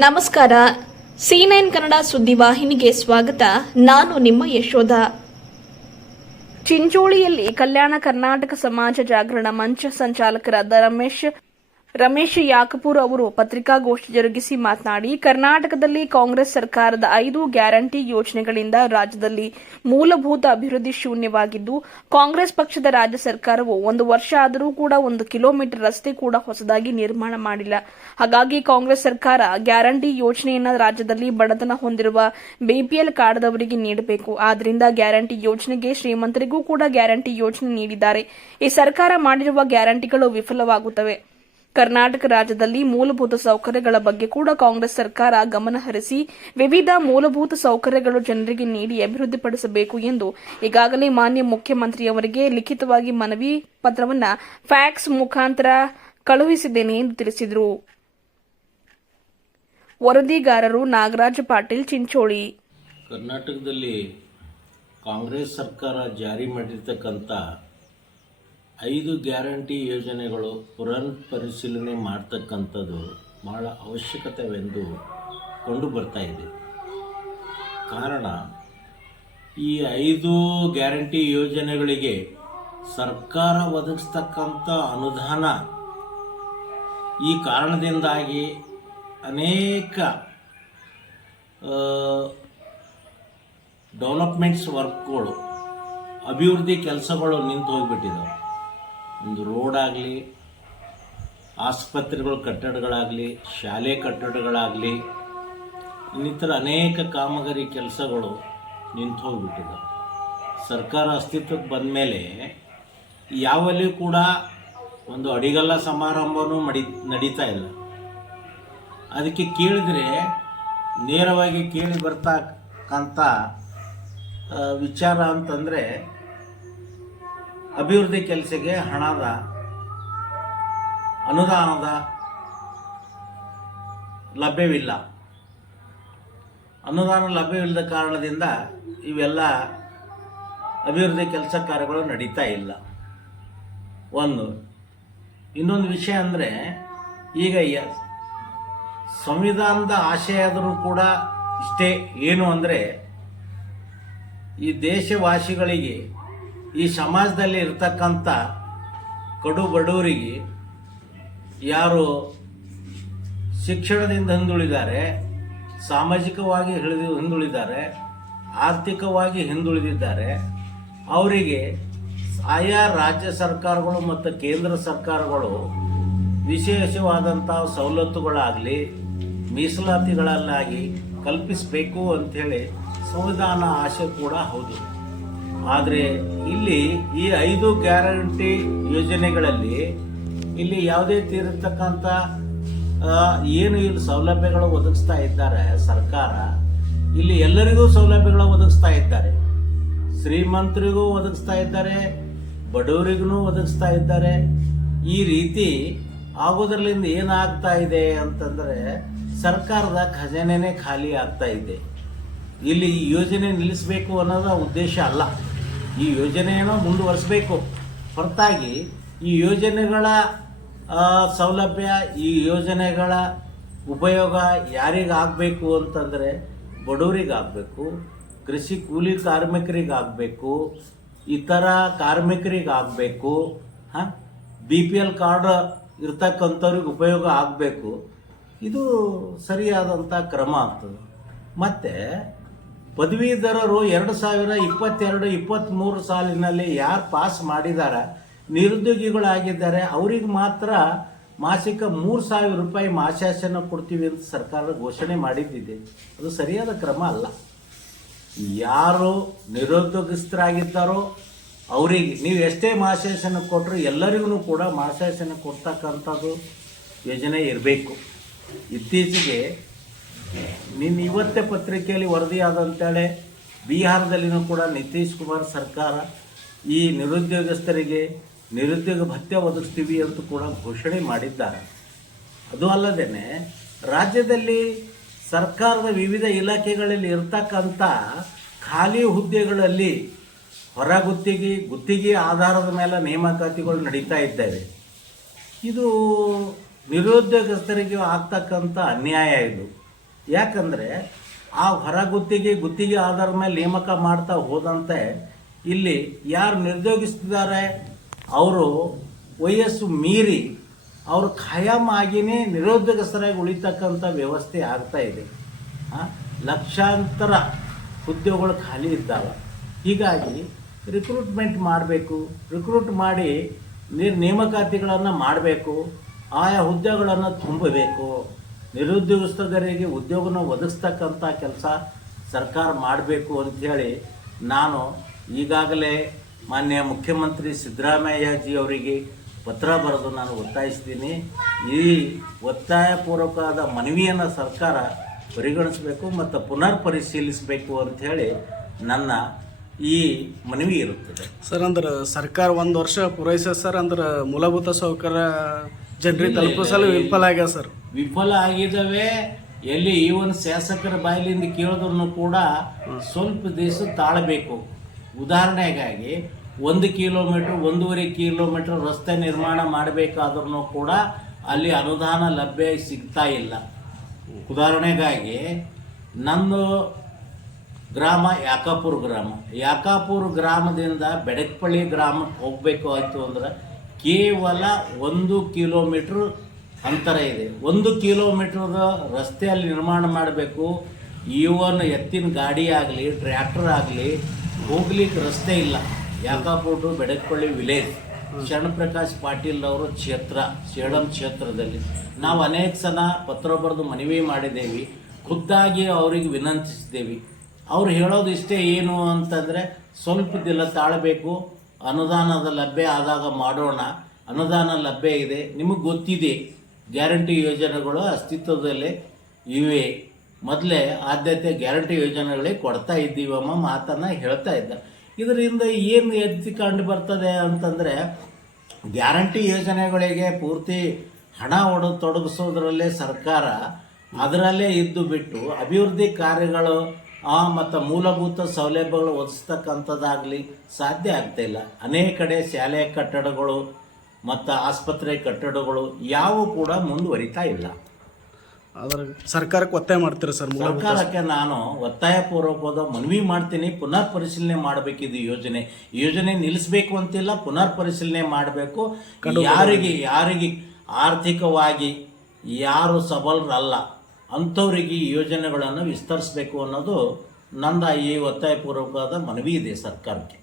ನಮಸ್ಕಾರ. C9 ಕನ್ನಡ ಸುದ್ದಿವಾಹಿನಿಗೆ ಸ್ವಾಗತ. ನಾನು ನಿಮ್ಮ ಯಶೋಧ. ಚಿಂಚೋಳಿಯಲ್ಲಿ ಕಲ್ಯಾಣ ಕರ್ನಾಟಕ ಸಮಾಜ ಜಾಗರಣ ಮಂಚ ಸಂಚಾಲಕರಾದ ರಮೇಶ್ ಯಾಕಪೂರ್ ಅವರು ಪತ್ರಿಕಾಗೋಷ್ಠಿ ಜರುಗಿಸಿ ಮಾತನಾಡಿ, ಕರ್ನಾಟಕದಲ್ಲಿ ಕಾಂಗ್ರೆಸ್ ಸರ್ಕಾರದ 5 ಗ್ಯಾರಂಟಿ ಯೋಜನೆಗಳಿಂದ ರಾಜ್ಯದಲ್ಲಿ ಮೂಲಭೂತ ಅಭಿವೃದ್ಧಿ ಶೂನ್ಯವಾಗಿದ್ದು, ಕಾಂಗ್ರೆಸ್ ಪಕ್ಷದ ರಾಜ್ಯ ಸರ್ಕಾರವು 1 ವರ್ಷ ಆದರೂ ಕೂಡ 1 ಕಿಲೋಮೀಟರ್ ರಸ್ತೆ ಕೂಡ ಹೊಸದಾಗಿ ನಿರ್ಮಾಣ ಮಾಡಿಲ್ಲ. ಹಾಗಾಗಿ ಕಾಂಗ್ರೆಸ್ ಸರ್ಕಾರ ಗ್ಯಾರಂಟಿ ಯೋಜನೆಯನ್ನ ರಾಜ್ಯದಲ್ಲಿ ಬಡತನ ಹೊಂದಿರುವ ಬಿಪಿಎಲ್ ಕಾರ್ಡ್ದವರಿಗೆ ನೀಡಬೇಕು. ಆದ್ದರಿಂದ ಗ್ಯಾರಂಟಿ ಯೋಜನೆಗೆ ಶ್ರೀಮಂತರಿಗೂ ಕೂಡ ಗ್ಯಾರಂಟಿ ಯೋಜನೆ ನೀಡಿದ್ದಾರೆ. ಈ ಸರ್ಕಾರ ಮಾಡಿರುವ ಗ್ಯಾರಂಟಿಗಳು ವಿಫಲವಾಗುತ್ತವೆ. ಕರ್ನಾಟಕ ರಾಜ್ಯದಲ್ಲಿ ಮೂಲಭೂತ ಸೌಕರ್ಯಗಳ ಬಗ್ಗೆ ಕೂಡ ಕಾಂಗ್ರೆಸ್ ಸರ್ಕಾರ ಗಮನ ಹರಿಸಿ ವಿವಿಧ ಮೂಲಭೂತ ಸೌಕರ್ಯಗಳು ಜನರಿಗೆ ನೀಡಿ ಅಭಿವೃದ್ಧಿಪಡಿಸಬೇಕು ಎಂದು ಈಗಾಗಲೇ ಮಾನ್ಯ ಮುಖ್ಯಮಂತ್ರಿಯವರಿಗೆ ಲಿಖಿತವಾಗಿ ಮನವಿ ಪತ್ರವನ್ನು ಫ್ಯಾಕ್ಸ್ ಮುಖಾಂತರ ಕಳುಹಿಸಿದ್ದೇನೆ ಎಂದು ತಿಳಿಸಿದರು. ವರದಿಗಾರರು ನಾಗರಾಜ ಪಾಟೀಲ್, ಚಿಂಚೋಳಿ. ಕರ್ನಾಟಕದಲ್ಲಿ ಕಾಂಗ್ರೆಸ್ ಸರ್ಕಾರ ಜಾರಿ ಮಾಡಿರ್ತಕ್ಕಂಥ 5 ಗ್ಯಾರಂಟಿ ಯೋಜನೆಗಳು ಪುನರ್ ಪರಿಶೀಲನೆ ಮಾಡ್ತಕ್ಕಂಥದ್ದು ಬಹಳ ಅವಶ್ಯಕತೆವೆಂದು ಕಂಡು ಬರ್ತಾ ಇದೆ. ಕಾರಣ, ಈ 5 ಗ್ಯಾರಂಟಿ ಯೋಜನೆಗಳಿಗೆ ಸರ್ಕಾರ ಒದಗಿಸ್ತಕ್ಕಂಥ ಅನುದಾನ ಈ ಕಾರಣದಿಂದಾಗಿ ಅನೇಕ ಡೆವಲಪ್ಮೆಂಟ್ಸ್ ವರ್ಕ್ಗಳು, ಅಭಿವೃದ್ಧಿ ಕೆಲಸಗಳು ನಿಂತು ಹೋಗಿಬಿಟ್ಟಿದ್ದಾವೆ. ಒಂದು ರೋಡ್ ಆಗಲಿ, ಆಸ್ಪತ್ರೆಗಳ ಕಟ್ಟಡಗಳಾಗಲಿ, ಶಾಲೆ ಕಟ್ಟಡಗಳಾಗಲಿ, ಇನ್ನಿತರ ಅನೇಕ ಕಾಮಗಾರಿ ಕೆಲಸಗಳು ನಿಂತು ಹೋಗಿಬಿಟ್ಟಿದ್ದಾವೆ. ಸರ್ಕಾರ ಅಸ್ತಿತ್ವಕ್ಕೆ ಬಂದ ಮೇಲೆ ಯಾವಲ್ಲಿ ಕೂಡ ಒಂದು ಅಡಿಗಲ್ಲ ಸಮಾರಂಭವೂ ನಡೀತಾ ಇಲ್ಲ. ಅದಕ್ಕೆ ಕೇಳಿದರೆ ನೇರವಾಗಿ ಕೇಳಿ ಬರ್ತಕ್ಕಂಥ ವಿಚಾರ ಅಂತಂದರೆ, ಅಭಿವೃದ್ಧಿ ಕೆಲಸಕ್ಕೆ ಹಣದ ಅನುದಾನದ ಲಭ್ಯವಿಲ್ಲ. ಅನುದಾನ ಲಭ್ಯವಿಲ್ಲದ ಕಾರಣದಿಂದ ಇವೆಲ್ಲ ಅಭಿವೃದ್ಧಿ ಕೆಲಸ ಕಾರ್ಯಗಳು ನಡೀತಾ ಇಲ್ಲ. ಇನ್ನೊಂದು ವಿಷಯ ಅಂದರೆ, ಈಗ ಸಂವಿಧಾನದ ಆಶಯ ಆದರೂ ಕೂಡ ಇಷ್ಟೇ, ಏನು ಅಂದರೆ ಈ ದೇಶವಾಸಿಗಳಿಗೆ, ಈ ಸಮಾಜದಲ್ಲಿ ಇರ್ತಕ್ಕಂಥ ಕಡು ಬಡವರಿಗೆ, ಯಾರು ಶಿಕ್ಷಣದಿಂದ ಹಿಂದುಳಿದ್ದಾರೆ, ಸಾಮಾಜಿಕವಾಗಿ ಹಿಂದುಳಿದ್ದಾರೆ, ಆರ್ಥಿಕವಾಗಿ ಹಿಂದುಳಿದಿದ್ದಾರೆ, ಅವರಿಗೆ ಆಯಾ ರಾಜ್ಯ ಸರ್ಕಾರಗಳು ಮತ್ತು ಕೇಂದ್ರ ಸರ್ಕಾರಗಳು ವಿಶೇಷವಾದಂಥ ಸವಲತ್ತುಗಳಾಗಲಿ, ಮೀಸಲಾತಿಗಳಲ್ಲಾಗಿ ಕಲ್ಪಿಸಬೇಕು ಅಂಥೇಳಿ ಸಂವಿಧಾನ ಆಶೆ ಕೂಡ ಹೌದು. ಆದರೆ ಇಲ್ಲಿ ಈ 5 ಗ್ಯಾರಂಟಿ ಯೋಜನೆಗಳಲ್ಲಿ ಇಲ್ಲಿ ಯಾವುದೇ ತೀರತಕ್ಕಂಥ ಏನು ಇಲ್ಲಿ ಸೌಲಭ್ಯಗಳು ಒದಗಿಸ್ತಾ ಇದ್ದಾರೆ ಸರ್ಕಾರ, ಇಲ್ಲಿ ಎಲ್ಲರಿಗೂ ಸೌಲಭ್ಯಗಳು ಒದಗಿಸ್ತಾ ಇದ್ದಾರೆ. ಶ್ರೀಮಂತರಿಗೂ ಒದಗಿಸ್ತಾ ಇದ್ದಾರೆ, ಬಡವರಿಗೂ ಒದಗಿಸ್ತಾ ಇದ್ದಾರೆ. ಈ ರೀತಿ ಆಗೋದ್ರಲ್ಲಿಂದ ಏನಾಗ್ತಾ ಇದೆ ಅಂತಂದರೆ, ಸರ್ಕಾರದ ಖಜಾನೆನೇ ಖಾಲಿ ಆಗ್ತಾ ಇದೆ. ಇಲ್ಲಿ ಈ ಯೋಜನೆ ನಿಲ್ಲಿಸಬೇಕು ಅನ್ನೋದು ಉದ್ದೇಶ ಅಲ್ಲ. ಈ ಯೋಜನೆಯನ್ನು ಮುಂದುವರಿಸಬೇಕು ಹೊರತಾಗಿ ಈ ಯೋಜನೆಗಳ ಸೌಲಭ್ಯ, ಈ ಯೋಜನೆಗಳ ಉಪಯೋಗ ಯಾರಿಗಾಗಬೇಕು ಅಂತಂದರೆ ಬಡವರಿಗಾಗಬೇಕು, ಕೃಷಿ ಕೂಲಿ ಕಾರ್ಮಿಕರಿಗಾಗಬೇಕು, ಇತರ ಕಾರ್ಮಿಕರಿಗಾಗಬೇಕು, BPL ಕಾರ್ಡ್ ಇರ್ತಕ್ಕಂಥವ್ರಿಗೆ ಉಪಯೋಗ ಆಗಬೇಕು. ಇದು ಸರಿಯಾದಂಥ ಕ್ರಮ ಆಗ್ತದೆ. ಮತ್ತು ಪದವೀಧರರು 2022-23 ಸಾಲಿನಲ್ಲಿ ಯಾರು ಪಾಸ್ ಮಾಡಿದಾರ, ನಿರುದ್ಯೋಗಿಗಳಾಗಿದ್ದಾರೆ, ಅವ್ರಿಗೆ ಮಾತ್ರ ಮಾಸಿಕ 3,000 ರೂಪಾಯಿ ಮಾಸಾಶನ ಕೊಡ್ತೀವಿ ಅಂತ ಸರ್ಕಾರ ಘೋಷಣೆ ಮಾಡಿದ್ದಿದೆ. ಅದು ಸರಿಯಾದ ಕ್ರಮ ಅಲ್ಲ. ಯಾರು ನಿರುದ್ಯೋಗಸ್ಥರಾಗಿದ್ದಾರೋ ಅವರಿಗೆ ನೀವು ಎಷ್ಟೇ ಮಾಸಾಶನ ಕೊಟ್ಟರು ಎಲ್ಲರಿಗೂ ಕೂಡ ಮಾಸಾಶನ ಕೊಡ್ತಕ್ಕಂಥದ್ದು ಯೋಜನೆ ಇರಬೇಕು. ಇತ್ತೀಚೆಗೆ ಇವತ್ತೇ ಪತ್ರಿಕೆಯಲ್ಲಿ ವರದಿಯಾದಂತೇಳಿ ಬಿಹಾರದಲ್ಲಿನೂ ಕೂಡ ನಿತೀಶ್ ಕುಮಾರ್ ಸರ್ಕಾರ ಈ ನಿರುದ್ಯೋಗಸ್ಥರಿಗೆ ನಿರುದ್ಯೋಗ ಭತ್ಯೆ ಒದಗಿಸ್ತೀವಿ ಅಂತ ಕೂಡ ಘೋಷಣೆ ಮಾಡಿದ್ದಾರೆ. ಅದು ಅಲ್ಲದೆ ರಾಜ್ಯದಲ್ಲಿ ಸರ್ಕಾರದ ವಿವಿಧ ಇಲಾಖೆಗಳಲ್ಲಿ ಇರ್ತಕ್ಕಂಥ ಖಾಲಿ ಹುದ್ದೆಗಳಲ್ಲಿ ಗುತ್ತಿಗೆ ಆಧಾರದ ಮೇಲೆ ನೇಮಕಾತಿಗಳು ನಡೀತಾ ಇದ್ದಾವೆ. ಇದು ನಿರುದ್ಯೋಗಸ್ಥರಿಗೆ ಆಗ್ತಕ್ಕಂಥ ಅನ್ಯಾಯ ಇದು. ಯಾಕಂದರೆ ಆ ಗುತ್ತಿಗೆ ಆಧಾರದ ಮೇಲೆ ನೇಮಕ ಮಾಡ್ತಾ ಹೋದಂತೆ ಇಲ್ಲಿ ಯಾರು ನಿರ್ಯೋಗಿಸ್ತಿದ್ದಾರೆ ಅವರು ವಯಸ್ಸು ಮೀರಿ ಅವರು ಖಾಯಂ ಆಗಿಯೇ ನಿರುದ್ಯೋಗಸ್ಥರಾಗಿ ಉಳಿತಕ್ಕಂಥ ವ್ಯವಸ್ಥೆ ಆಗ್ತಾ ಇದೆ. ಲಕ್ಷಾಂತರ ಹುದ್ದೆಗಳು ಖಾಲಿ ಇದ್ದಾವೆ. ಹೀಗಾಗಿ ರಿಕ್ರೂಟ್ಮೆಂಟ್ ಮಾಡಬೇಕು, ರಿಕ್ರೂಟ್ ಮಾಡಿ ನೇಮಕಾತಿಗಳನ್ನು ಮಾಡಬೇಕು, ಆಯಾ ಹುದ್ದೆಗಳನ್ನು ತುಂಬಬೇಕು, ನಿರುದ್ಯೋಗಸ್ಥರಿಗೆ ಉದ್ಯೋಗನ ಒದಗಿಸ್ತಕ್ಕಂಥ ಕೆಲಸ ಸರ್ಕಾರ ಮಾಡಬೇಕು ಅಂಥೇಳಿ ನಾನು ಈಗಾಗಲೇ ಮಾನ್ಯ ಮುಖ್ಯಮಂತ್ರಿ ಸಿದ್ದರಾಮಯ್ಯಜಿ ಅವರಿಗೆ ಪತ್ರ ಬರೆದು ನಾನು ಒತ್ತಾಯಿಸ್ತೀನಿ. ಈ ಒತ್ತಾಯಪೂರ್ವಕವಾದ ಮನವಿಯನ್ನು ಸರ್ಕಾರ ಪರಿಗಣಿಸಬೇಕು ಮತ್ತು ಪುನರ್ ಪರಿಶೀಲಿಸಬೇಕು ಅಂಥೇಳಿ ನನ್ನ ಈ ಮನವಿ ಇರುತ್ತದೆ. ಸರ್, ಅಂದ್ರೆ ಸರ್ಕಾರ 1 ವರ್ಷ ಪೂರೈಸ ಸರ್, ಅಂದ್ರೆ ಮೂಲಭೂತ ಸೌಕರ್ಯ ಜನರಿಗೆ ತಲುಪಿಸಲು ವಿಫಲ ಆಗ್ಯಾವ ಸರ್. ವಿಫಲ ಆಗಿದ್ದಾವೆ. ಎಲ್ಲಿ ಈವನ್ ಶಾಸಕರ ಬಾಯಿಲಿಂದ ಕೇಳಿದ್ರು ಕೂಡ ಸ್ವಲ್ಪ ದಿವಸ ತಾಳಬೇಕು. ಉದಾಹರಣೆಗಾಗಿ 1 ಕಿಲೋಮೀಟ್ರ್ 1.5 ಕಿಲೋಮೀಟ್ರ್ ರಸ್ತೆ ನಿರ್ಮಾಣ ಮಾಡಬೇಕಾದ್ರೂ ಕೂಡ ಅಲ್ಲಿ ಅನುದಾನ ಲಭ್ಯ ಸಿಗ್ತಾ ಇಲ್ಲ. ಉದಾಹರಣೆಗಾಗಿ ನಂದು ಗ್ರಾಮ ಯಾಕಾಪುರ ಗ್ರಾಮದಿಂದ ಬೆಡಕ್ಪಳ್ಳಿ ಗ್ರಾಮಕ್ಕೆ ಹೋಗಬೇಕು ಆಯಿತು ಅಂದ್ರೆ ಕೇವಲ 1 ಕಿಲೋಮೀಟ್ರ್ ಅಂತರ ಇದೆ. 1 ಕಿಲೋಮೀಟ್ರದ ರಸ್ತೆಯಲ್ಲಿ ನಿರ್ಮಾಣ ಮಾಡಬೇಕು. ಈವನ್ ಎತ್ತಿನ ಗಾಡಿ ಆಗಲಿ ಟ್ರ್ಯಾಕ್ಟರ್ ಆಗಲಿ ಹೋಗ್ಲಿಕ್ಕೆ ರಸ್ತೆ ಇಲ್ಲ. ಯಾಕಾಪುರ ಬೆಡಕ್ಪಳ್ಳಿ ವಿಲೇಜ್ ಶರಣಪ್ರಕಾಶ್ ಪಾಟೀಲ್ ಅವರು ಸೇಡಂ ಕ್ಷೇತ್ರದಲ್ಲಿ ನಾವು ಅನೇಕ ಸಲ ಪತ್ರ ಬರೆದು ಮನವಿ ಮಾಡಿದ್ದೇವೆ. ಖುದ್ದಾಗಿ ಅವರಿಗೆ ವಿನಂತಿಸಿದ್ದೇವೆ. ಅವ್ರು ಹೇಳೋದು ಇಷ್ಟೇ, ಏನು ಅಂತಂದರೆ ಸ್ವಲ್ಪ ದಿನ ತಾಳಬೇಕು, ಅನುದಾನದ ಲಭ್ಯ ಆದಾಗ ಮಾಡೋಣ. ಅನುದಾನ ಲಭ್ಯ ಇದೆ, ನಿಮಗೆ ಗೊತ್ತಿದೆ, ಗ್ಯಾರಂಟಿ ಯೋಜನೆಗಳು ಅಸ್ತಿತ್ವದಲ್ಲಿ ಇವೆ. ಮೊದಲೇ ಆದ್ಯತೆ ಗ್ಯಾರಂಟಿ ಯೋಜನೆಗಳೇ ಕೊಡ್ತಾ ಇದ್ದೀವಮ್ಮ ಮಾತನ್ನು ಹೇಳ್ತಾ ಇದ್ದ. ಇದರಿಂದ ಏನು ಎತ್ತಿ ಕಂಡು ಬರ್ತದೆ ಅಂತಂದರೆ ಗ್ಯಾರಂಟಿ ಯೋಜನೆಗಳಿಗೆ ಪೂರ್ತಿ ಹಣ ತೊಡಗಿಸೋದ್ರಲ್ಲೇ ಸರ್ಕಾರ ಅದರಲ್ಲೇ ಇದ್ದು ಬಿಟ್ಟು ಅಭಿವೃದ್ಧಿ ಕಾರ್ಯಗಳು ಮತ್ತು ಮೂಲಭೂತ ಸೌಲಭ್ಯಗಳು ಒದಗಿಸ್ತಕ್ಕಂಥದ್ದಾಗಲಿ ಸಾಧ್ಯ ಆಗ್ತಾಯಿಲ್ಲ. ಅನೇಕ ಕಡೆ ಶಾಲೆ ಕಟ್ಟಡಗಳು ಮತ್ತು ಆಸ್ಪತ್ರೆ ಕಟ್ಟಡಗಳು ಯಾವೂ ಕೂಡ ಮುಂದುವರಿತಾ ಇಲ್ಲ. ಅದ್ರ ಸರ್ಕಾರಕ್ಕೆ ಒತ್ತಾಯ ಮಾಡ್ತೀರಾ ಸರ್? ಸರ್ಕಾರಕ್ಕೆ ನಾನು ಒತ್ತಾಯಪೂರ್ವಕವಾದ ಮನವಿ ಮಾಡ್ತೀನಿ. ಪುನರ್ ಪರಿಶೀಲನೆ ಮಾಡಬೇಕಿದ್ದು ಯೋಜನೆ ನಿಲ್ಲಿಸಬೇಕು ಅಂತಿಲ್ಲ, ಪುನರ್ ಪರಿಶೀಲನೆ ಮಾಡಬೇಕು. ಯಾರಿಗೆ ಆರ್ಥಿಕವಾಗಿ ಯಾರು ಸಬಲರಲ್ಲ ಅಂಥವರಿಗೆ ಈ ಯೋಜನೆಗಳನ್ನು ವಿಸ್ತರಿಸಬೇಕು ಅನ್ನೋದು ನನ್ನ ಈ ಒತ್ತಾಯಪೂರ್ವಕವಾದ ಮನವಿ ಇದೆ ಸರ್ಕಾರಕ್ಕೆ.